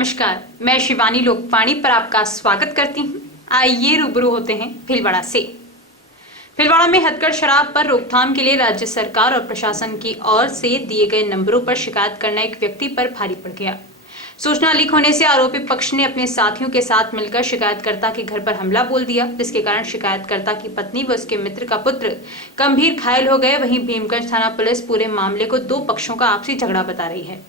नमस्कार, मैं शिवानी लोकवाणी पर आपका स्वागत करती हूं। आइए रूबरू होते हैं भीलवाड़ा से। भीलवाड़ा में हथकढ़ शराब पर रोकथाम के लिए राज्य सरकार और प्रशासन की ओर से दिए गए नंबरों पर शिकायत करना एक व्यक्ति पर भारी पड़ गया। सूचना लीक होने से आरोपी पक्ष ने अपने साथियों के साथ मिलकर शिकायतकर्ता के घर पर हमला बोल दिया, जिसके कारण शिकायतकर्ता की पत्नी व उसके मित्र का पुत्र गंभीर घायल हो गए। वहीं भीमगंज थाना पुलिस पूरे मामले को दो पक्षों का आपसी झगड़ा बता रही है।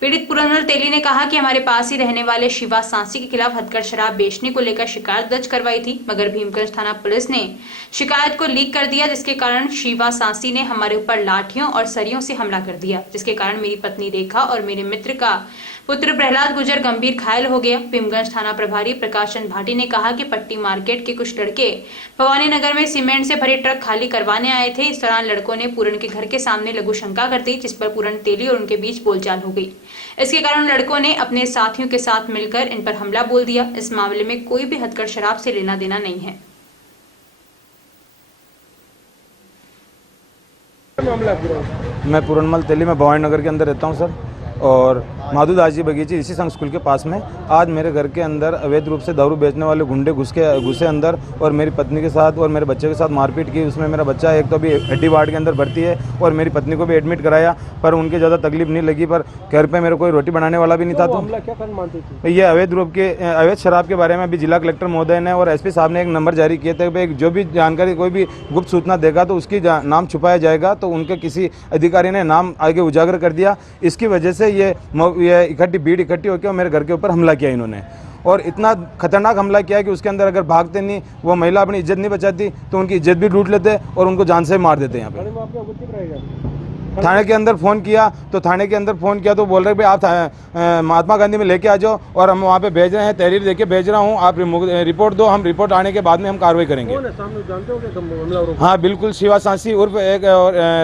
पीड़ित पुरनमल तेली ने कहा कि हमारे पास ही रहने वाले शिवा सांसी के खिलाफ हथकढ़ शराब बेचने को लेकर शिकायत दर्ज करवाई थी, मगर भीमगंज थाना पुलिस ने शिकायत को लीक कर दिया, जिसके कारण शिवा सांसी ने हमारे ऊपर लाठियों और सरियों से हमला कर दिया, जिसके कारण मेरी पत्नी रेखा और मेरे मित्र का पुत्र प्रहलाद गुजर गंभीर घायल हो गया। भीमगंज थाना प्रभारी प्रकाशन भाटी ने कहा कि पट्टी मार्केट के कुछ लड़के भवानी नगर में सीमेंट से भरे ट्रक खाली करवाने आए थे। इस दौरान लड़कों ने पूरन के घर के सामने लघु शंका कर दी, जिस पर पूरन तेली और उनके बीच बोलचाल हो गई। इसके कारण लड़कों ने अपने साथियों के साथ मिलकर इन पर हमला बोल दिया। इस मामले में कोई भी हथकढ़ शराब से लेना देना नहीं है। मैं पूरनमल तेली में भवानी नगर के अंदर रहता हूं सर, और माधुदास जी बगीची इसी संघ स्कूल के पास में आज मेरे घर के अंदर अवैध रूप से दारू बेचने वाले गुंडे घुसे अंदर और मेरी पत्नी के साथ और मेरे बच्चे के साथ मारपीट की। उसमें मेरा बच्चा एक तो अभी हड्डी वार्ड के अंदर भर्ती है और मेरी पत्नी को भी एडमिट कराया, पर उनकी ज़्यादा तकलीफ नहीं लगी। पर घर पे मेरे कोई रोटी बनाने वाला भी नहीं था। तो क्या कारण मानते थे? ये अवैध शराब के बारे में अभी जिला कलेक्टर महोदय ने और एसपी साहब ने एक नंबर जारी किए थे कि जो भी जानकारी कोई भी गुप्त सूचना देगा तो उसकी नाम छुपाया जाएगा। तो उनके किसी अधिकारी ने नाम आगे उजागर कर दिया। इसकी वजह से ये भीड़ इकट्ठी होकर मेरे घर के ऊपर हमला किया इन्होंने, और इतना खतरनाक हमला किया कि उसके अंदर अगर भागते नहीं, वो महिला अपनी इज्जत नहीं बचाती तो उनकी इज्जत भी लूट लेते और उनको जान से मार देते। यहाँ पे थाने के अंदर फ़ोन किया तो बोल रहे भाई आप महात्मा गांधी में लेके आ जाओ और हम वहाँ पे भेज रहे हैं, तहरीर देके भेज रहा हूँ, आप रिपोर्ट दो, हम रिपोर्ट आने के बाद में हम कार्रवाई करेंगे। कौन है सामने, जानते हो क्या? हाँ बिल्कुल, शिवा सांसी उर्फ एक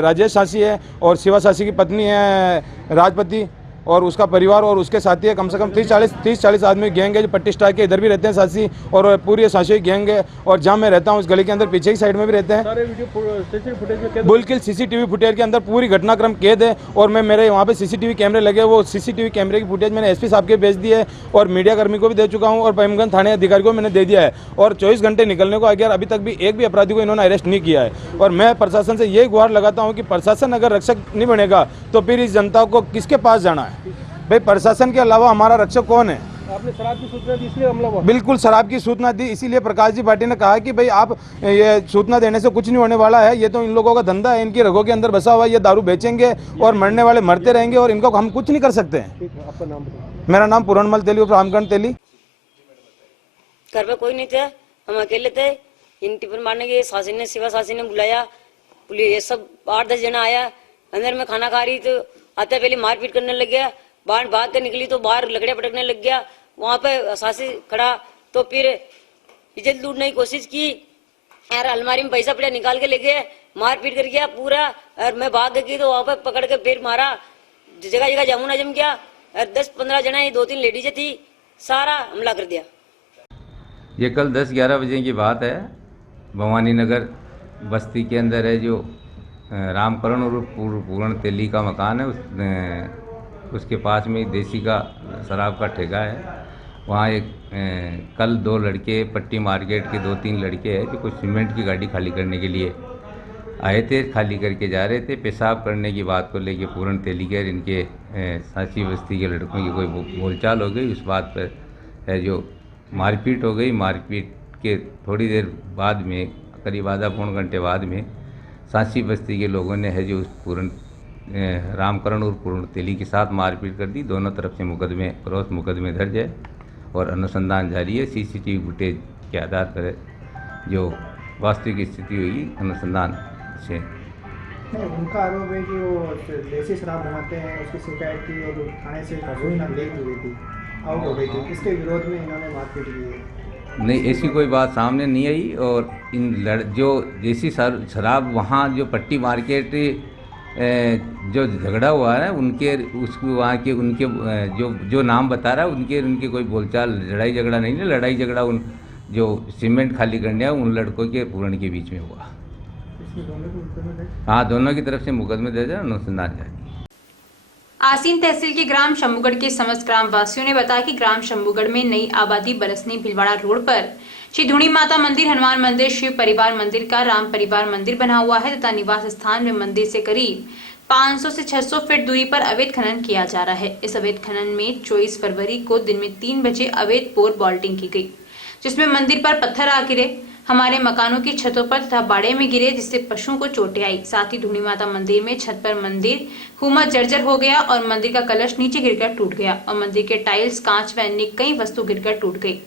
राजेश सांसी है, और शिवा सांसी की पत्नी है राजपति, और उसका परिवार और उसके साथी है। कम से कम 30-40 आदमी गैंग है जो पट्टी स्टार के इधर भी रहते हैं सांसी, और पूरी सांसी गैंग है। और जहाँ मैं रहता हूँ उस गली के अंदर पीछे की साइड में भी रहते हैं। बिल्कुल सीसीटीवी फुटेज के अंदर पूरी घटनाक्रम कैद है, और मैं मेरे वहाँ पे सीसीटीवी कैमरे लगे, वो सीसीटीवी कैमरे की फुटेज मैंने एसपी साहब के भेज दी है और मीडिया कर्मी को भी दे चुका हूँ और भीमगंज थाने अधिकारी को मैंने दे दिया है। और 24 घंटे निकलने को आ गया, अभी तक भी एक भी अपराधी को इन्होंने अरेस्ट नहीं किया है। और मैं प्रशासन से यही गुहार लगाता हूँ कि प्रशासन अगर रक्षक नहीं बनेगा तो फिर इस जनता को किसके पास जाना है? भाई प्रशासन के अलावा हमारा रक्षक कौन है? आपने शराब की सूचना दी इसलिए हमला हुआ? बिल्कुल शराब की सूचना दी, इसीलिए प्रकाश जी भाटी ने कहा कि भाई आप ये सूचना देने से कुछ नहीं होने वाला है, ये तो इन लोगों का धंधा है, इनकी रगों के अंदर बसा हुआ है, ये दारू बेचेंगे और मरने वाले मरते रहेंगे और इनको हम कुछ नहीं कर सकते हैं। ठीक है, आपका नाम बताइए। मेरा नाम पूरनमल तेली और रामगढ़ तेली। घर पे कोई नहीं थे, हम अकेले थे। इन टिफिन मारने के सासी ने, शिवा सासी ने बुलाया, पुलिस ये सब 8-10 जना आया। अंदर में खाना खा रही तो आते पहले मारपीट करने लग गया। बाहर भाग के निकली तो बाहर लकड़ियां पटकने लग गया। वहां पे सासी खड़ा तो फिर इज्जत लूटने की कोशिश की यार, अलमारी में पैसा पड़ा निकाल के ले गए, मारपीट कर गया पूरा। और मैं भाग गई तो वहां पे पकड़ के फिर मारा, जगह जगह जामुन जम गया। 10-15 जना, 2-3 लेडीज थी, सारा हमला कर दिया। ये कल 10-11 बजे की बात है। भवानी नगर बस्ती के अंदर है जो रामकरण और पूरण तेली का मकान है, उसके पास में देसी का शराब का ठेका है। वहाँ एक कल 2 लड़के पट्टी मार्केट के 2-3 लड़के हैं जो कुछ सीमेंट की गाड़ी खाली करने के लिए आए थे, खाली करके जा रहे थे। पेशाब करने की बात को लेके पूरण तेली के इनके सांची बस्ती के लड़कों की कोई बोलचाल हो गई। उस बात पर है जो मारपीट हो गई। मारपीट के थोड़ी देर बाद में, करीब आधा-पौन घंटे बाद में, सांची बस्ती के लोगों ने है जो पूरण रामकरण और पूर्ण तेली के साथ मारपीट कर दी। दोनों तरफ से क्रॉस मुकदमे दर्ज है और अनुसंधान जारी है। सीसीटीवी फुटेज के आधार पर जो वास्तविक स्थिति होगी अनुसंधान से। उनका आरोप है कि वो देसी शराब बनाते हैं, उसकी शिकायत की और थाने से सूचना लीक हुई थी, आउट हो गई थी, इसके विरोध में इन्होंने मारपीट की है। नहीं, ऐसी कोई बात सामने नहीं आई। और इन जो देसी शराब वहाँ जो पट्टी मार्केट जो झगड़ा हुआ है उनके उसको वहाँ के उनके जो नाम बता रहा है उनके कोई बोलचाल लड़ाई झगड़ा नहीं है। लड़ाई झगड़ा उन जो सीमेंट खाली करने है उन लड़कों के पूरण के बीच में हुआ। हाँ, दोनों की तरफ से मुकदमे दर्ज है, अनुसंधान जारी। आसीन तहसील के ग्राम शंभूगढ़ के समस्त ग्राम वासियों ने बताया कि ग्राम शंभूगढ़ में नई आबादी बरसनी भीलवाड़ा रोड पर श्री धुणी माता मंदिर, हनुमान मंदिर, शिव परिवार मंदिर का राम परिवार मंदिर बना हुआ है तथा निवास स्थान में मंदिर से करीब 500 से 600 फीट दूरी पर अवैध खनन किया जा रहा है। इस अवैध खनन में 24 फरवरी को दिन में 3 बजे अवैध पोर बॉल्टिंग की गई, जिसमें मंदिर पर पत्थर आ गिरे, हमारे मकानों की छतों पर तथा बाड़े में गिरे, जिससे पशुओं को चोटें आई। साथ ही धुणी माता मंदिर में छत पर मंदिर हुमा जर्जर हो गया और मंदिर का कलश नीचे गिरकर टूट गया और मंदिर के टाइल्स, कांच व अन्य कई वस्तु गिरकर टूट गई,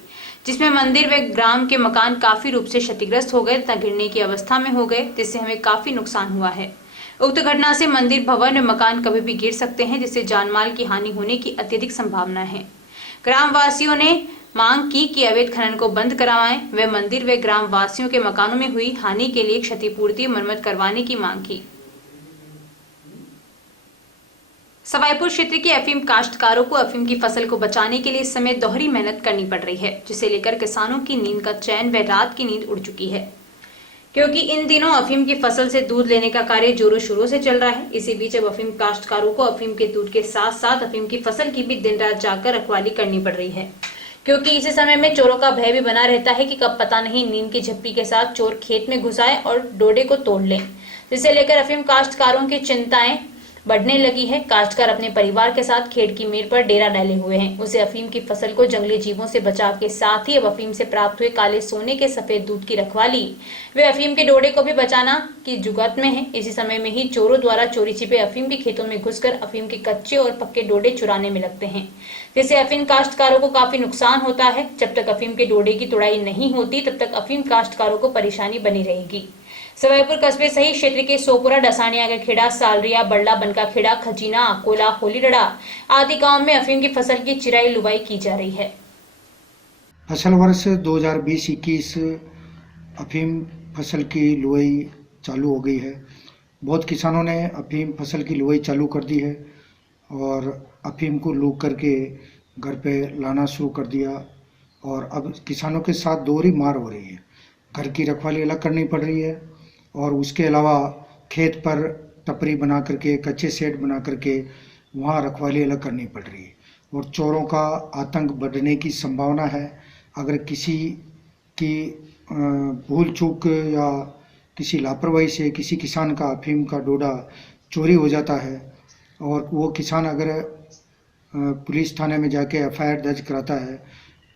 जिसमें मंदिर व ग्राम के मकान काफी रूप से क्षतिग्रस्त हो गए तथा गिरने की अवस्था में हो गए, जिससे हमें काफी नुकसान हुआ है। उक्त घटना से मंदिर, भवन व मकान कभी भी गिर सकते हैं, जिससे जानमाल की हानि होने की अत्यधिक संभावना है। ग्राम वासियों ने मांग की कि अवैध खनन को बंद करवाएं व मंदिर व ग्राम वासियों के मकानों में हुई हानि के लिए क्षतिपूर्ति मरम्मत करवाने की मांग की। सवाईपुर क्षेत्र के अफीम काश्तकारों को अफीम की फसल को बचाने के लिए इस समय दोहरी मेहनत करनी पड़ रही है, जिसे लेकर किसानों की नींद का चैन व रात की नींद उड़ चुकी है, क्योंकि इन दिनों अफीम की फसल से दूध लेने का कार्य जोरों शोरों से चल रहा है। इसी बीच अब अफीम काश्तकारों को अफीम के दूध के साथ साथ अफीम की फसल की भी दिन रात जाकर रखवाली करनी पड़ रही है, क्योंकि इसी समय में चोरों का भय भी बना रहता है कि कब पता नहीं नींद की झप्पी के साथ चोर खेत में घुस आए और डोडे को तोड़ लें, जिसे लेकर अफीम काश्तकारों की चिंताएं बढ़ने लगी है। काश्तकार अपने परिवार के साथ खेत की मेड़ पर डेरा डाले हुए हैं। उसे अफीम की फसल को जंगली जीवों से बचाव के साथ ही अब अफीम से प्राप्त हुए काले सोने के सफेद दूध की रखवाली वे अफीम के डोडे को भी बचाना की जुगत में है। इसी समय में ही चोरों द्वारा चोरी छिपे अफीम के खेतों में घुसकर अफीम के कच्चे और पक्के डोडे चुराने में लगते हैं, जिससे अफीम काश्तकारों को काफी नुकसान होता है। जब तक अफीम के डोडे की तुड़ाई नहीं होती तब तक अफीम काश्तकारों को परेशानी बनी रहेगी। सवाईपुर कस्बे सहित क्षेत्र के सोपुरा, डसानिया खेड़ा, सालरिया, बल्ला, बनका खेड़ा, खजीना, अकोला, होलीडड़ा आदि गांव में अफीम की फसल की चिराई लुबाई की जा रही है। फसल वर्ष 2020-21 अफीम फसल की लुआई चालू हो गई है। बहुत किसानों ने अफीम फसल की लुआई चालू कर दी है और अफीम को लूक करके घर पे लाना शुरू कर दिया और अब किसानों के साथ दोहरी मार हो रही है। घर की रखवाली अलग करनी पड़ रही है और उसके अलावा खेत पर टपरी बना करके, कच्चे शेड बना करके वहाँ रखवाली अलग करनी पड़ रही है और चोरों का आतंक बढ़ने की संभावना है। अगर किसी की भूल चूक या किसी लापरवाही से किसी किसान का अफीम का डोडा चोरी हो जाता है और वो किसान अगर पुलिस थाने में जाके FIR दर्ज कराता है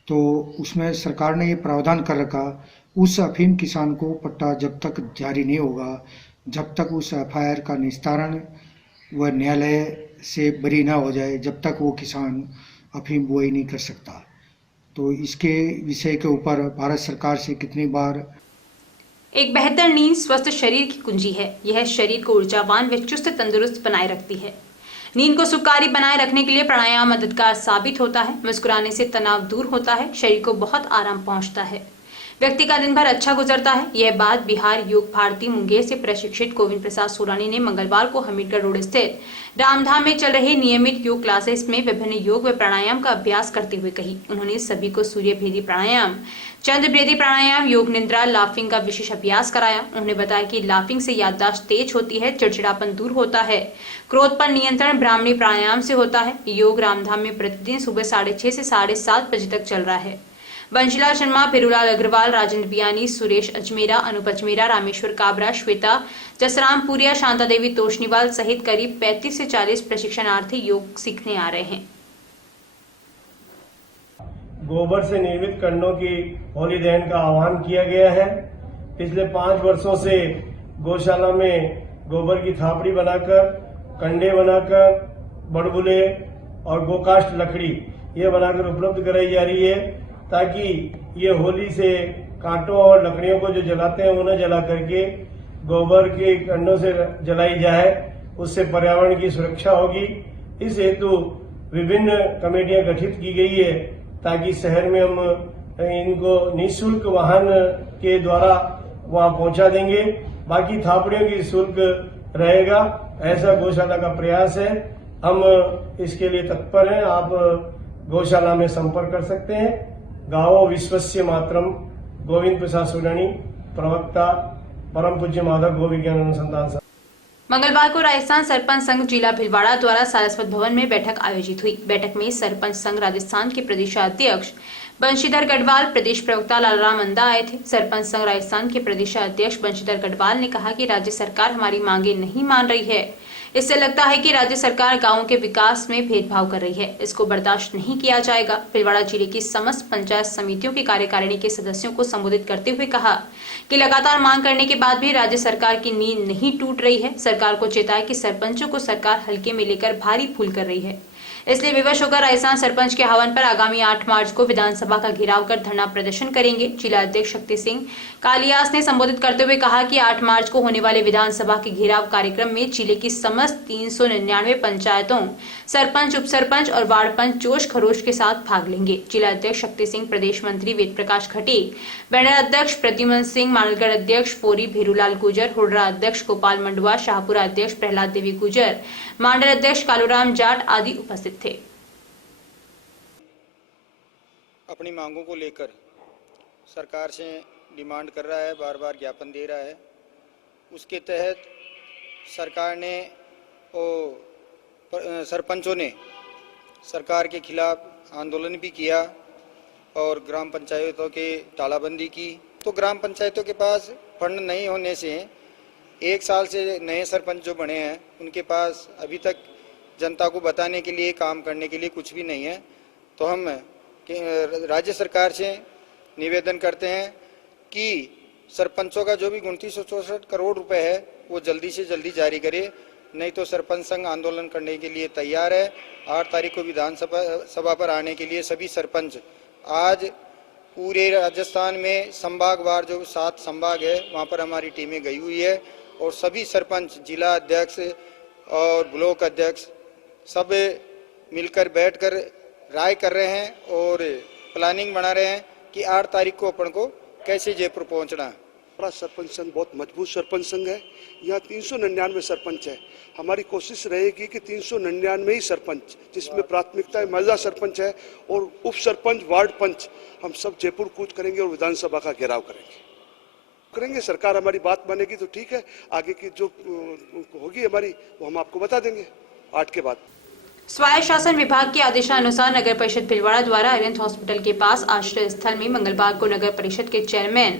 तो उसमें सरकार ने ये प्रावधान कर रखा, उस अफीम किसान को पट्टा जब तक जारी नहीं होगा, जब तक उस FIR का निस्तारण व न्यायालय से बरी ना हो जाए, जब तक वो किसान अफीम बुआई नहीं कर सकता। तो इसके विषय के ऊपर भारत सरकार से कितनी बार एक बेहतर नींद स्वस्थ शरीर की कुंजी है। यह शरीर को ऊर्जावान व चुस्त तंदुरुस्त बनाए रखती है। नींद को सुखाकारी बनाए रखने के लिए प्राणायाम मददगार साबित होता है। मुस्कुराने से तनाव दूर होता है, शरीर को बहुत आराम पहुंचता है, व्यक्ति का दिन भर अच्छा गुजरता है। यह बात बिहार योग भारती मुंगेर से प्रशिक्षित गोविंद प्रसाद सोरानी ने मंगलवार को हमीरगढ़ रोड स्थित रामधाम में चल रहे नियमित योग क्लासेस में विभिन्न योग व प्राणायाम का अभ्यास करते हुए कही। उन्होंने सभी को सूर्य भेदी प्राणायाम, चंद्र भेदी प्राणायाम, योग निद्रा, लाफिंग का विशेष अभ्यास कराया। उन्होंने बताया कि लाफिंग से याददाश्त तेज होती है, चिड़चिड़ापन दूर होता है, क्रोध पर नियंत्रण ब्राह्मणी प्राणायाम से होता है। योग रामधाम में प्रतिदिन सुबह 6:30 से 7:30 बजे तक चल रहा है। वंशीलाल शर्मा, फिरूलाल अग्रवाल, राजेंद्र बियानी, सुरेश अजमेरा, अनुप अजमेरा, रामेश्वर काबरा, श्वेता जसराम पुरिया, शांता देवी तोशनीवाल सहित करीब 35 से 40 प्रशिक्षणार्थी योग सीखने आ रहे हैं। गोबर से निर्मित कंडों की होली दहन का आह्वान किया गया है। पिछले 5 वर्षों से गौशाला में गोबर की थापड़ी बनाकर, कंडे बनाकर, बड़बुले और गोकाष्ठ लकड़ी ये बनाकर उपलब्ध कराई जा रही है, ताकि ये होली से कांटों और लकड़ियों को जो जलाते हैं उन्हें जला करके गोबर के कंडों से जलाई जाए, उससे पर्यावरण की सुरक्षा होगी। इस हेतु विभिन्न कमेटियां गठित की गई है ताकि शहर में हम इनको निःशुल्क वाहन के द्वारा वहां पहुंचा देंगे। बाकी थापड़ियों की शुल्क रहेगा, ऐसा गौशाला का प्रयास है। हम इसके लिए तत्पर हैं। आप गौशाला में संपर्क कर सकते हैं। गावो विश्वस्य मातरम, गोविंद प्रसाद सोरानी, प्रवक्ता, परम पूज्य माधव गो विज्ञान अनुसंधान। मंगलवार को राजस्थान सरपंच संघ जिला भीलवाड़ा द्वारा सारस्वत भवन में बैठक आयोजित हुई। बैठक में सरपंच संघ राजस्थान के प्रदेशाध्यक्ष बंशीधर गढ़वाल, प्रदेश प्रवक्ता लालराम अंदा आए थे। सरपंच संघ राजस्थान के प्रदेशाध्यक्ष बंशीधर गढ़वाल ने कहा कि राज्य सरकार हमारी मांगे नहीं मान रही है। इससे लगता है कि राज्य सरकार गांवों के विकास में भेदभाव कर रही है। इसको बर्दाश्त नहीं किया जाएगा। भीलवाड़ा जिले की समस्त पंचायत समितियों की कार्यकारिणी के सदस्यों को संबोधित करते हुए कहा कि लगातार मांग करने के बाद भी राज्य सरकार की नींद नहीं टूट रही है। सरकार को चेताया कि सरपंचों को सरकार हल्के में लेकर भारी भूल कर रही है। इसलिए विवश होकर राजस्थान सरपंच के आह्वान पर आगामी 8 मार्च को विधानसभा का घेराव कर धरना प्रदर्शन करेंगे। जिला अध्यक्ष शक्ति सिंह कालियास ने संबोधित करते हुए कहा कि 8 मार्च को होने वाले विधानसभा के घेराव कार्यक्रम में जिले की समस्त 399 पंचायतों, सरपंच, उप सरपंच और वार्ड पंच जोश खरोश के साथ भाग लेंगे। जिला अध्यक्ष शक्ति सिंह, प्रदेश मंत्री वेद प्रकाश खटीक, बैनर अध्यक्ष प्रद्युमन सिंह, मानलगढ़ अध्यक्ष पोरी भेरूलाल गुजर, हुड्रा अध्यक्ष गोपाल मंडवा, शाहपुरा अध्यक्ष प्रहलाद देवी गुजर, मांडल अध्यक्ष कालूराम जाट आदि उपस्थित थे। अपनी मांगों को लेकर सरकार से डिमांड कर रहा है, बार बार ज्ञापन दे रहा है। उसके तहत सरकार ने और सरपंचों ने सरकार के खिलाफ आंदोलन भी किया और ग्राम पंचायतों के तालाबंदी की। तो ग्राम पंचायतों के पास फंड नहीं होने से 1 साल से नए सरपंच जो बने हैं उनके पास अभी तक जनता को बताने के लिए, काम करने के लिए कुछ भी नहीं है। तो हम राज्य सरकार से निवेदन करते हैं कि सरपंचों का जो भी 2964 करोड़ रुपए है वो जल्दी से जल्दी जारी करे, नहीं तो सरपंच संघ आंदोलन करने के लिए तैयार है। 8 तारीख को विधानसभा पर आने के लिए सभी सरपंच आज पूरे राजस्थान में संभागवार जो 7 संभाग है वहाँ पर हमारी टीमें गई हुई है और सभी सरपंच, जिला अध्यक्ष और ब्लॉक अध्यक्ष सब मिलकर बैठकर राय कर रहे हैं और प्लानिंग बना रहे हैं कि 8 तारीख को अपन को कैसे जयपुर पहुंचना है। बड़ा सरपंच संघ बहुत मजबूत सरपंच संघ है। यहाँ 399 सरपंच है। हमारी कोशिश रहेगी कि 399 ही सरपंच, जिसमें प्राथमिकता महिला सरपंच है और उप सरपंच, वार्ड पंच, हम सब जयपुर कूच करेंगे और विधानसभा का घेराव करेंगे। सरकार हमारी बात मानेगी तो ठीक है, आगे की जो होगी हमारी वो हम आपको बता देंगे 8 के बाद। स्वायत्त शासन विभाग के आदेशानुसार नगर परिषद भीलवाड़ा द्वारा अरिहंत हॉस्पिटल के पास आश्रय स्थल में मंगलवार को नगर परिषद के चेयरमैन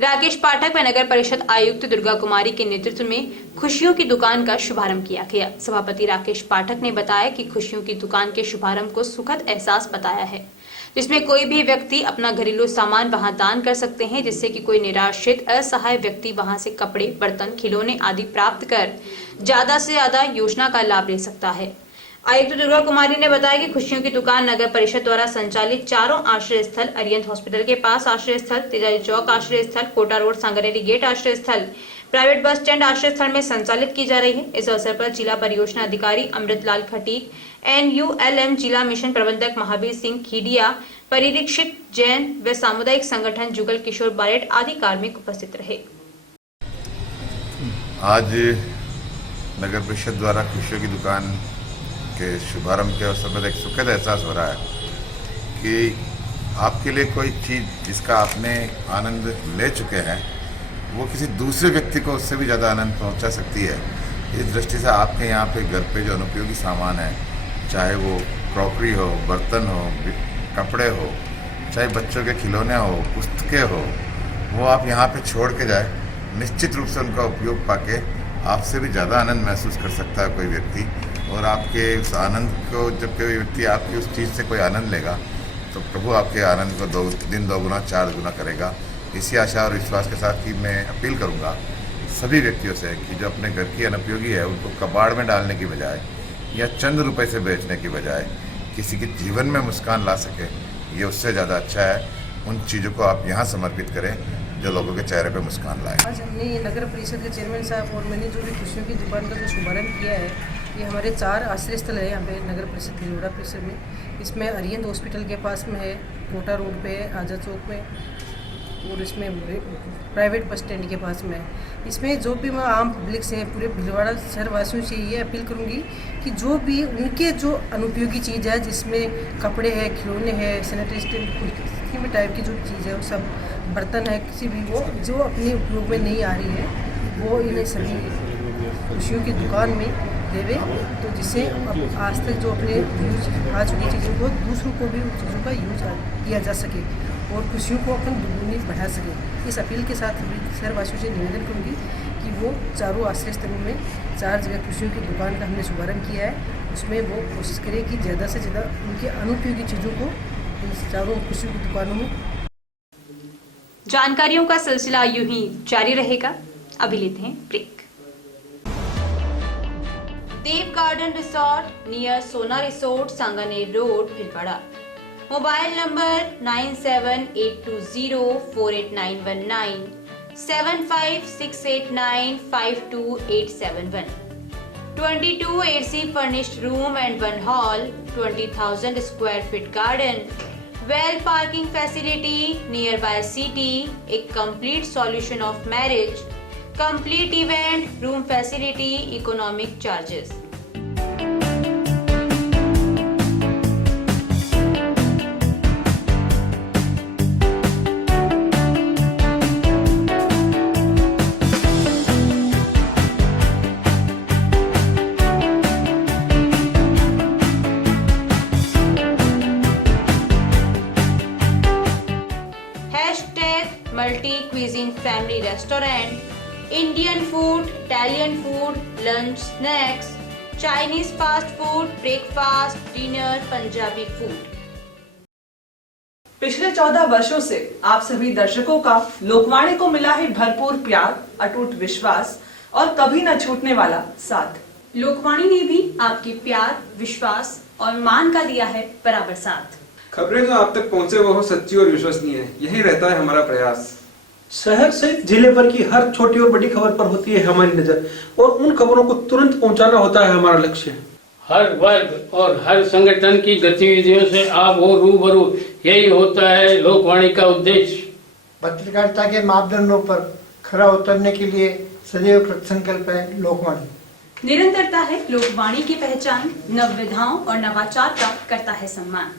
राकेश पाठक व नगर परिषद आयुक्त दुर्गा कुमारी के नेतृत्व में खुशियों की दुकान का शुभारंभ किया गया। सभापति राकेश पाठक ने बताया कि खुशियों की दुकान के शुभारंभ को सुखद एहसास बताया है, जिसमें कोई भी व्यक्ति अपना घरेलू सामान वहां दान कर सकते हैं, जिससे कि कोई निराश्रित असहाय व्यक्ति वहां से कपड़े, बर्तन, खिलौने आदि प्राप्त कर ज्यादा से ज्यादा योजना का लाभ ले सकता है। आयुक्त दुर्गा कुमारी ने बताया कि खुशियों की दुकान नगर परिषद द्वारा संचालित चारों आश्रय स्थल, अरिहंत हॉस्पिटल के पास आश्रय स्थल, तेजारी चौक आश्रय स्थल, कोटा रोड सांगरेली गेट आश्रय स्थल, प्राइवेट बस स्टैंड आश्रय स्थल में संचालित की जा रही है। इस अवसर पर जिला परियोजना अधिकारी अमृतलाल खटीक, NULM जिला मिशन प्रबंधक महावीर सिंह खीडिया, परिरीक्षित जैन व सामुदायिक संगठन जुगल किशोर बारेट आदि कार्मिक उपस्थित रहे। आज नगर परिषद द्वारा खुशियों की दुकान के शुभारंभ के अवसर पर एक सुखद एहसास हो रहा है कि आपके लिए कोई चीज़ जिसका आपने आनंद ले चुके हैं वो किसी दूसरे व्यक्ति को उससे भी ज़्यादा आनंद पहुंचा सकती है। इस दृष्टि से आपके यहाँ पे घर पे जो अनुपयोगी सामान है, चाहे वो क्रॉकरी हो, बर्तन हो, कपड़े हो, चाहे बच्चों के खिलौने हो, पुस्तकें हो, वो आप यहाँ पे छोड़ के जाए, निश्चित रूप से उनका उपयोग पाके आपसे भी ज़्यादा आनंद महसूस कर सकता है कोई व्यक्ति। और आपके उस आनंद को जब कोई व्यक्ति आपकी उस चीज़ से कोई आनंद लेगा तो प्रभु आपके आनंद को 2 दिन 2 गुना 4 गुना करेगा। इसी आशा और विश्वास के साथ कि मैं अपील करूंगा सभी व्यक्तियों से कि जो अपने घर की अनुपयोगी है उनको कबाड़ में डालने की बजाय या चंद रुपए से बेचने की बजाय किसी के जीवन में मुस्कान ला सके, ये उससे ज़्यादा अच्छा है। उन चीज़ों को आप यहाँ समर्पित करें जो लोगों के चेहरे पे मुस्कान लाए। आज हमने नगर परिषद के चेयरमैन साहब और मैंने जो भी खुशियों की दुकान का जो शुभारंभ किया है, ये हमारे 4 आश्रय स्थल है यहाँ पे नगर परिषद भीलवाड़ा परिसर में। इसमें अरिहंत हॉस्पिटल के पास में है, कोटा रोड पे है, आजा चौक में, और इसमें प्राइवेट बस स्टैंड के पास में है। इसमें जो भी मैं आम पब्लिक से, पूरे भीलवाड़ा शहरवासियों से ये अपील करूँगी कि जो भी उनके जो अनुपयोगी चीज़ है, जिसमें कपड़े हैं, खिलौने हैं, सैनिटाइजर, किसी भी टाइप की जो चीज़ है, वो सब बर्तन है, किसी भी वो जो अपने उपयोग में नहीं आ रही है, वो इन्हें सभी खुशियों की दुकान में देवे, तो जिससे अब आज तक जो अपने यूज आ चुकी चीज़ों को दूसरों को भी उन चीज़ों का यूज किया जा सके और खुशियों को अपन दुगुनी बढ़ा सके। इस अपील के साथ शहरवासियों से निवेदन करूँगी कि वो चारों आश्रय स्थलों में 4 जगह खुशियों की दुकान का हमने शुभारंभ किया है, उसमें वो कोशिश करें कि ज़्यादा से ज़्यादा उनके अनुपयोगी चीज़ों को इन चारों खुशियों की दुकानों में। जानकारियों का सिलसिला यूं ही जारी रहेगा। अभी लेते हैं ब्रेक। देव गार्डन रिसोर्ट नियर सोना resort, Sanganer road, Bhilwara. Mobile number 9782048919, 7568952871। 22 AC furnished room and 1 hall, 20,000 square feet garden, well parking facility nearby city, a complete solution of marriage, complete event, room facility, economic charges. Multi cuisine family restaurant, Indian food, Italian food, lunch, snacks, Chinese fast food, breakfast, dinner, Punjabi food. पिछले 14 वर्षों से आप सभी दर्शकों का लोकवाणी को मिला है भरपूर प्यार, अटूट विश्वास और कभी न छूटने वाला साथ। लोकवाणी ने भी आपके प्यार, विश्वास और मान का दिया है बराबर साथ। खबरें जो आप तक पहुंचे वो हो सच्ची और विश्वसनीय है, यही रहता है हमारा प्रयास। शहर से जिले भर की हर छोटी और बड़ी खबर पर होती है हमारी नजर और उन खबरों को तुरंत पहुंचाना होता है हमारा लक्ष्य। हर वर्ग और हर संगठन की गतिविधियों से आप हो रूबरू, यही होता है लोकवाणी का उद्देश्य। पत्रकारिता के मापदंडों पर खरा उतरने के लिए सदैव कृतसंकल्प है लोकवाणी। निरंतरता है लोकवाणी की पहचान, नवविधाओं और नवाचार का करता है सम्मान।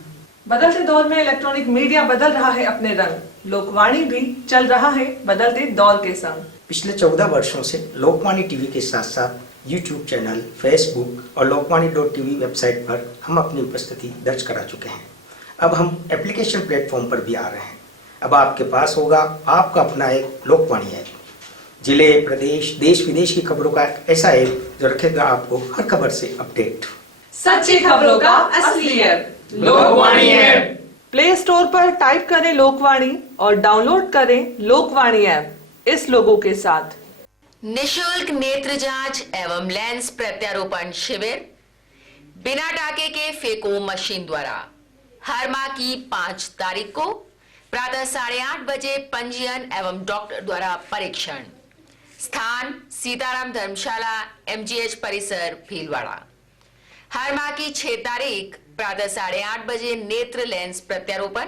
बदलते दौर में इलेक्ट्रॉनिक मीडिया बदल रहा है अपने रंग, लोकवाणी भी चल रहा है बदलते दौर के संग। पिछले 14 वर्षों से लोकवाणी टीवी के साथ साथ यूट्यूब चैनल, फेसबुक और लोकवाणी.टीवी वेबसाइट पर हम अपनी उपस्थिति दर्ज करा चुके हैं। अब हम एप्लीकेशन प्लेटफॉर्म पर भी आ रहे हैं। अब आपके पास होगा आपका अपना एक लोकवाणी ऐप, जिले, प्रदेश, देश विदेश की खबरों का ऐसा ऐप जो रखेगा आपको हर खबर से अपडेट। सच्ची खबरों का असली app Lokvani app. Play store पर टाइप करें लोकवाणी और डाउनलोड करें लोकवाणी ऐप इस लोगो के साथ। निशुल्क नेत्र जांच एवं लेंस प्रत्यारोपण शिविर बिना टाके के फेको मशीन द्वारा हर माह की 5 तारीख को प्रातः 8:30 बजे पंजीयन एवं डॉक्टर द्वारा परीक्षण। स्थान सीताराम धर्मशाला, MGH परिसर, भीलवाड़ा। हर माह की 6 तारीख प्रातः 8:30 बजे नेत्र लेंस प्रत्यारोपण।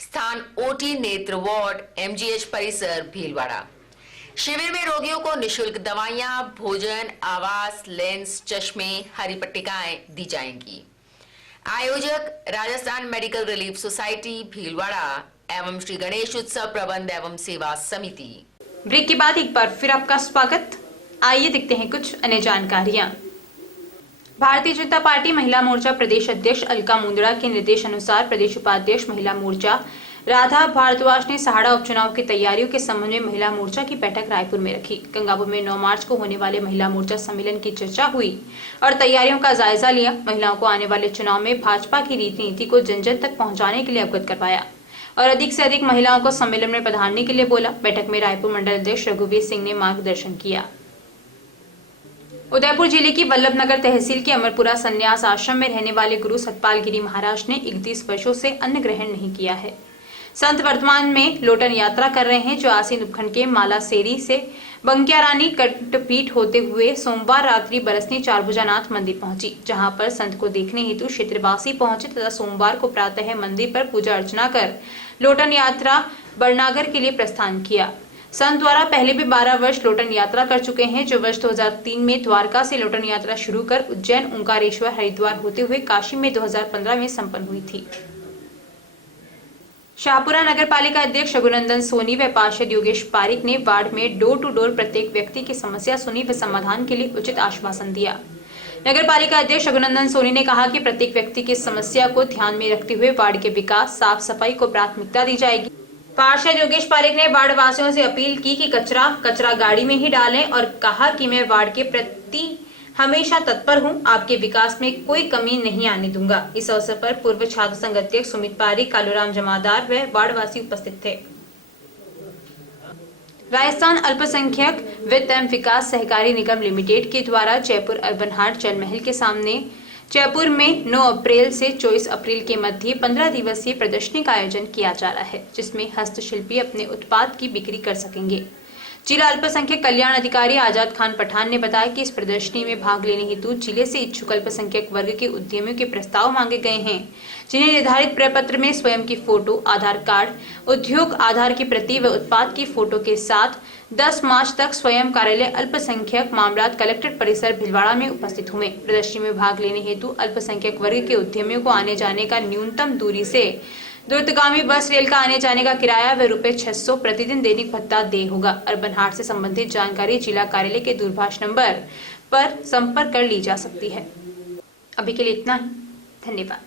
स्थान OT नेत्र वार्ड, MGH परिसर, भीलवाड़ा। शिविर में रोगियों को निशुल्क दवाइयां, भोजन, आवास, लेंस, चश्मे, हरी पट्टिकाएं दी जाएंगी। आयोजक Rajasthan medical relief society, Bhilwara एवं श्री गणेश उत्सव प्रबंध एवं सेवा समिति। ब्रेक के बाद एक बार फिर आपका स्वागत। आइए देखते हैं कुछ अन्य जानकारियां। भारतीय जनता पार्टी महिला मोर्चा प्रदेश अध्यक्ष अलका मुंदड़ा के निर्देश अनुसार प्रदेश उपाध्यक्ष महिला मोर्चा राधा भारद्वाज ने सहाड़ा उपचुनाव की तैयारियों के संबंध में महिला मोर्चा की बैठक रायपुर में रखी। गंगापुर में 9 मार्च को होने वाले महिला मोर्चा सम्मेलन की चर्चा हुई और तैयारियों का जायजा लिया। महिलाओं को आने वाले चुनाव में भाजपा की रीति नीति को जन जन तक पहुंचाने के लिए अवगत करवाया और अधिक से अधिक महिलाओं को सम्मेलन में पधारने के लिए बोला। बैठक में रायपुर मंडल अध्यक्ष रघुवीर सिंह ने मार्गदर्शन किया। उदयपुर जिले की वल्लभनगर तहसील के अमरपुरा संन्यास आश्रम में रहने वाले गुरु सतपाल गिरी महाराज ने 31 वर्षों से अन्न ग्रहण नहीं किया है। संत वर्तमान में लोटन यात्रा कर रहे हैं, जो आसीन उपखंड के मालासेरी से बंकियारानी कटपीठ होते हुए सोमवार रात्रि बरसनी चारभुजानाथ मंदिर पहुंची, जहां पर संत को देखने हेतु क्षेत्रवासी पहुंचे तथा सोमवार को प्रातः मंदिर पर पूजा अर्चना कर लोटन यात्रा बरनागर के लिए प्रस्थान किया। संत द्वारा पहले भी 12 वर्ष लोटन यात्रा कर चुके हैं, जो वर्ष 2003 में द्वारका से लोटन यात्रा शुरू कर उज्जैन, ओंकारेश्वर, हरिद्वार होते हुए काशी में 2015 में संपन्न हुई थी। शाहपुरा नगर पालिका अध्यक्ष रघुनंदन सोनी व पार्षद योगेश पारिक ने वार्ड में डोर टू डोर प्रत्येक व्यक्ति की समस्या सुनी व समाधान के लिए उचित आश्वासन दिया। नगर पालिका अध्यक्ष रघुनंदन सोनी ने कहा कि प्रत्येक व्यक्ति की समस्या को ध्यान में रखते हुए वार्ड के विकास, साफ सफाई को प्राथमिकता दी जाएगी। पार्षद योगेश पारिक ने वार्ड वासियों से अपील की कि कचरा गाड़ी में ही डालें और कहा कि मैं वार्ड के प्रति हमेशा तत्पर हूं, आपके विकास में कोई कमी नहीं आने दूंगा। इस अवसर पर पूर्व छात्र संघ अध्यक्ष सुमित पारिक, कालूराम जमादार व वार्डवासी उपस्थित थे। राजस्थान अल्पसंख्यक वित्त एवं विकास सहकारी निगम लिमिटेड के द्वारा जयपुर अर्बन हाट जल महल के सामने जयपुर में 9 अप्रैल से 24 अप्रैल के मध्य 15 दिवसीय प्रदर्शनी का आयोजन किया जा रहा है, जिसमें हस्तशिल्पी अपने उत्पाद की बिक्री कर सकेंगे। जिला अल्पसंख्यक कल्याण अधिकारी आजाद खान पठान ने बताया कि इस प्रदर्शनी में भाग लेने हेतु जिले से इच्छुक अल्पसंख्यक वर्ग के उद्यमियों के प्रस्ताव मांगे गए हैं, जिन्हें निर्धारित प्रपत्र में स्वयं की फोटो, आधार कार्ड, उद्योग आधार की प्रति व उत्पाद की फोटो के साथ 10 मार्च तक स्वयं कार्यालय अल्पसंख्यक मामलात कलेक्ट्रेट परिसर भिलवाड़ा में उपस्थित हुए। प्रदर्शनी में भाग लेने हेतु अल्पसंख्यक वर्ग के उद्यमियों को आने जाने का न्यूनतम दूरी से द्रुतगामी बस रेल का आने जाने का किराया व ₹600 प्रतिदिन दैनिक भत्ता देय होगा। अर्बन हाट से संबंधित जानकारी जिला कार्यालय के दूरभाष नंबर पर संपर्क कर ली जा सकती है। अभी के लिए इतना ही, धन्यवाद।